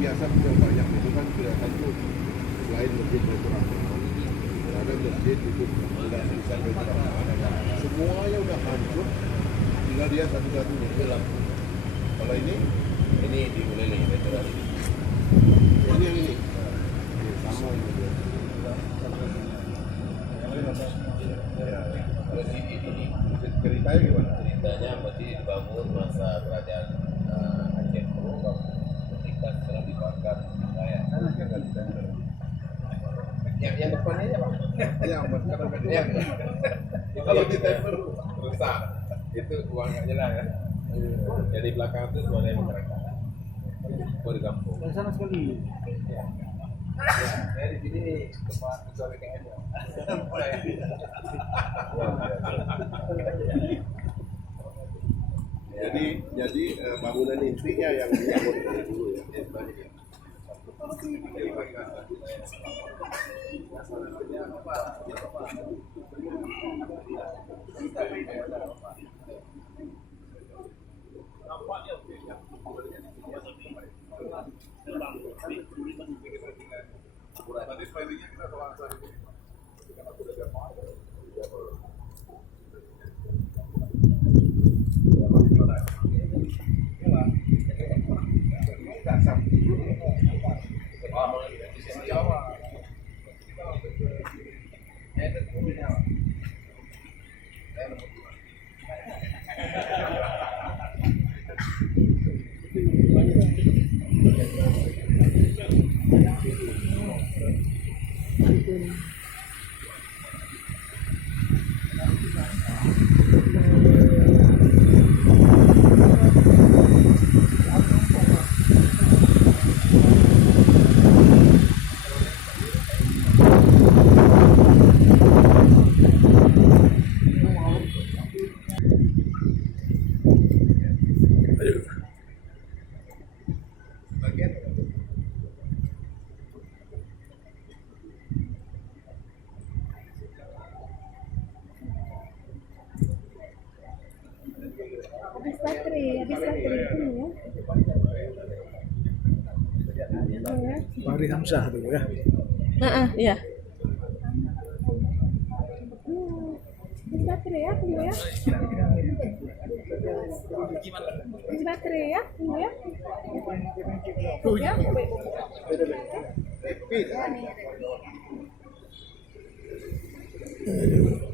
biasa sudah banyak itu kan kelihatan tuh selain masjid Baitur Rahman, ada masjid itu sudah bisa Baitur Rahman, semuanya udah hancur, tinggal dia satu-satunya hilang. Kalau ini di Ulele Baitur Rahman. Ini yang ini. Sama ini dia. Kalau ini ceritanya gimana? Ceritanya masih dibangun masa kerajaan Aceh Puro, ketika setelah dibakar kayak yang depannya ya Pak? Yang kalau ditempel rusak, itu uang nggak jelas kan? Jadi belakang itu suara masyarakat. Mau di kampung. Dan sama sekali. Ya, saya di sini tempat sore KM. Jadi bangunan intinya yang dibangun dari dulu ya. Habis baterai itu ya. Fahri Hamzah dulu ya. Iya. Habis baterai ya, tunggu ya. Habis baterai ya, tunggu ya. Ya.